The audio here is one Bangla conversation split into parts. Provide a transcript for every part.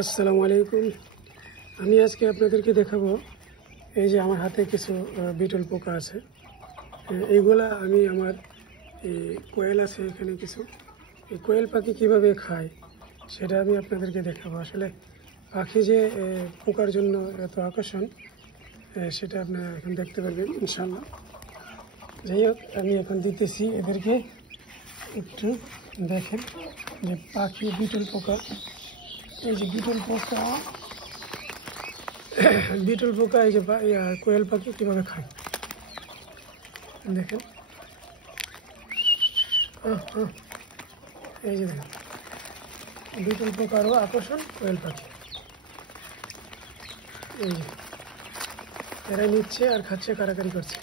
আসসালামু আলাইকুম। আমি আজকে আপনাদেরকে দেখাবো এই যে আমার হাতে কিছু বিটল পোকা আছে। এইগুলা আমি আমার কোয়েল আছে এখানে কিছু, এই কোয়েল পাখি কিভাবে খায় সেটা আমি আপনাদেরকে দেখাবো। আসলে পাখি যে পোকার জন্য এত আকর্ষণ সেটা আপনারা এখন দেখতে পারবেন ইনশাল্লাহ। যাই হোক, আমি এখন দিতেছি এদেরকে, একটু দেখেন যে পাখি বিটল পোকা, এই যে বিটল পোকা এই যে কোয়েল পাখি কিভাবে খায় দেখেন। এই যে দেখেন, বিটল পোকারও আকর্ষণ কোয়েল পাখি। এই যে এরা নিচ্ছে আর খাচ্ছে, কারাকারি করছে।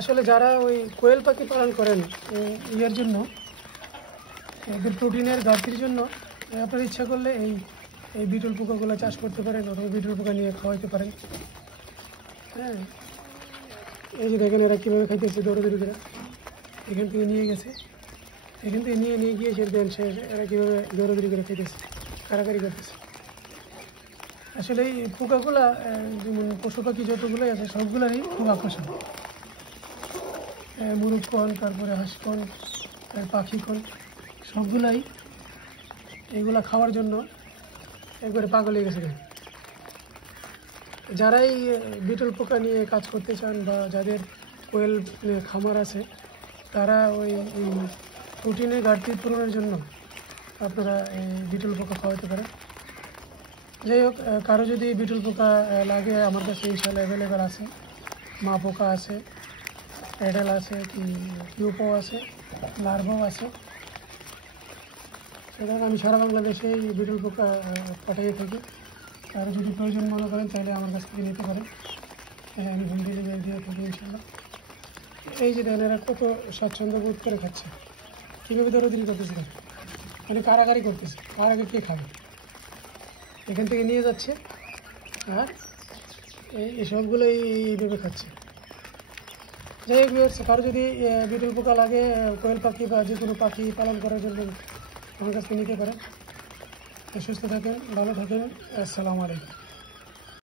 আসলে যারা ওই কোয়েল পাখি পালন করেন ইয়ের জন্য, এদের প্রোটিনের ঘাটতির জন্য, আপনার ইচ্ছা করলে এই বিটল পোকাগুলো চাষ করতে পারেন অথবা বিটল পোকা নিয়ে খাওয়াইতে পারেন। হ্যাঁ, এই যে দেখেন এরা কীভাবে খাইতেছে, দৌড়াদৌড়ি করে এখান থেকে নিয়ে গেছে, এখান থেকে নিয়ে গিয়েছে দেন শেষ। এরা কীভাবে দৌড়াদৌড়ি করে খাইতেছে, কারাকারি করতেছে। আসলে এই পোকাগুলা যেমন পশু পাখি যতগুলোই আছে সবগুলোরই খুব আকর্ষণ। মুরুক্ষণ, তারপরে হাঁসকণ, পাখিক্ষণ, সবগুলাই এগুলা খাওয়ার জন্য একবারে পাগল হয়ে গেছে। যারাই বিটল পোকা নিয়ে কাজ করতে চান বা যাদের কোয়েল খামার আছে, তারা ওই প্রোটিনের ঘাটতি পূরণের জন্য আপনারা এই বিটল পোকা খাওয়াতে পারেন। যাই হোক, কারো যদি বিটল পোকা লাগে, আমার কাছে ইনশাল্লাহ অ্যাভেলেবেল আছে। মা পোকা আছে, অ্যাডাল আছে, কিউপাও আছে, লার্ভাও আছে। সুতরাং আমি সারা বাংলাদেশে এই বিটল পোকা পাঠিয়ে থাকি। কারো যদি প্রয়োজন মনে করেন তাহলে আমার কাছ থেকে নিতে পারেন। আমি হোম ডেলিভারি দিয়ে থাকি ইনশাল্লাহ। এই যে দেখেন এরা কত স্বাচ্ছন্দ্য বোধ করে খাচ্ছে, কীভাবে দৌড়াদৌড়ি করতেছে, মানে কারাকারি করতেছে। কার আগে কে খাবে, এখান থেকে নিয়ে যাচ্ছে আর এই সবগুলোই এইভাবে খাচ্ছে। যাই হোক, কারো যদি বিটল পোকা লাগে, কোয়েল পাখি বা যে কোনো পাখি পালন করার জন্য আমার কাছ থেকে নিতে পারেন। সুস্থ থাকেন, ভালো থাকেন। আসসালামু আলাইকুম।